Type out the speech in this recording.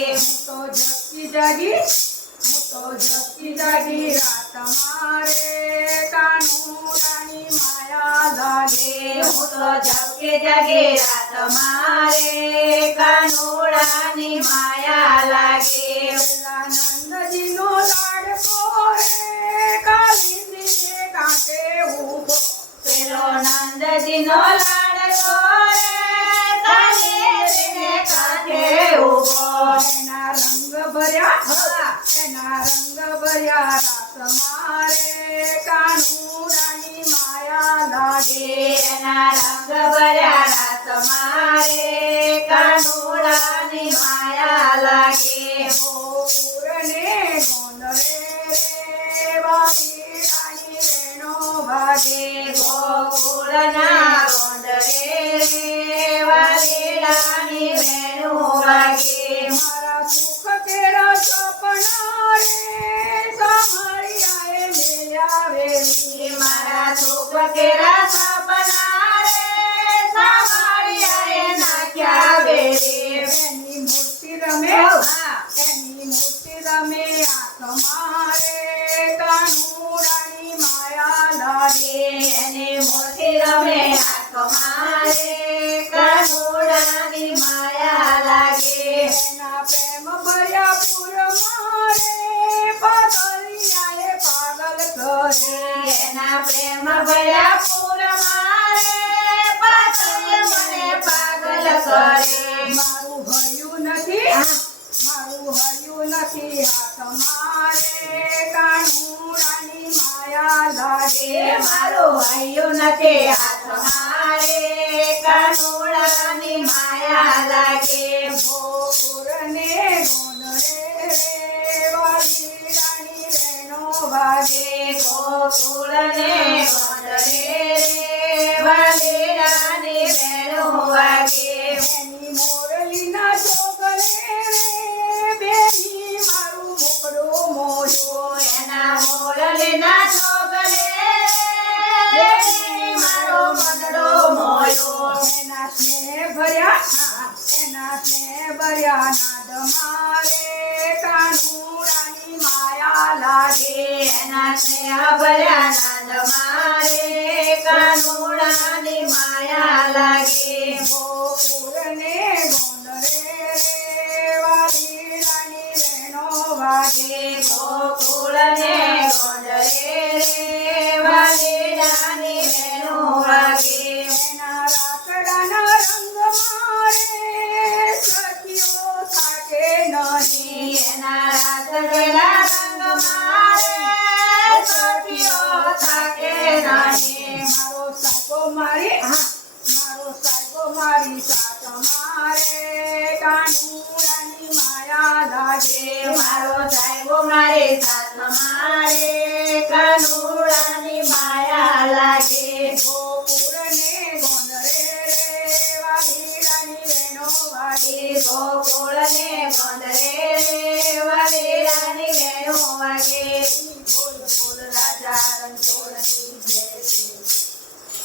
હું તો ઝબકી જાગી રાત મારે કાનુડાની માયા લાગે હું તો ઝબકી જાગી રાત મારે કાનુડાની માયા લાગે પેલા નંદજીનો લાડકો રે કાલિંદીએ કાંઠે ઊભો પેલો નંદજીનો લાડકો રે કાલિંદીને કાંઠે ઊભો એના રંગ ભર્યા રાત મારે કાનુડાની માયા લાગે એના રંગ ભર્યા રાત મારે કાનુડાની માયા લાગે ગોકુળને ગોંદરે રે વાલીડાની વેણો વાગે ગોકુળના ગોંડરે રે વાલીડાની વેણું વાગે મારા સુખ કેરા સપના રે સામરિયાએ મેલ્યા વેલી મારા સુખ કેરા સપના રે સામરિયાએ નાખ્યા વેલી એની મૂર્તિ રમે આંખ મારે કાનુડાની માયા લાગે એની મોટી રમે આંખ મારે કાનુડાની માયા લાગે એના પ્રેમ ભર્યા પુર મારે પાગલિયાએ પાગલ કરે એના પ્રેમ ભર્યા પૂર મારે પાગલ મને પાગલ કરે મારું હયું નથી હાથ મારે કાનુડાની માયા લાગે મારું હૈયું નથી હાથ મારે કાનુડાની માયા લાગે ગોકુળને ગોંદરે રે વાલીડાની વેણો વાગે ગોકુળને ગોંડરે રે વાલીડાની વેણું વાગે એની મોરલીના ચોગલે રે બેની મારું મુકડું મોઢું એના મોરલીના ચોગલે બેની મારો મનડો મોયો એના સ્નેહ ભર્યા નાદ મારે કાનુડાની માયા લાગે એના સ્નેહ ભર્યા નાદ મારે કાનુડાની માયા લાગે ગોકુળને ગોંદરે રે વાલીડાની વેણો વાગે ગોકુળને ગોંડરે રે વાલીડાની વેણું વાગે એના રાકડાના રંગ મારે સખીઓ થાકે નહીં એના રાતડેલા રંગ મારે સખીઓ થાકે નહીં મારો સાયકો મારી સાથ મારે કાનુડાની માયા લાગે મારો સાહેબો મારે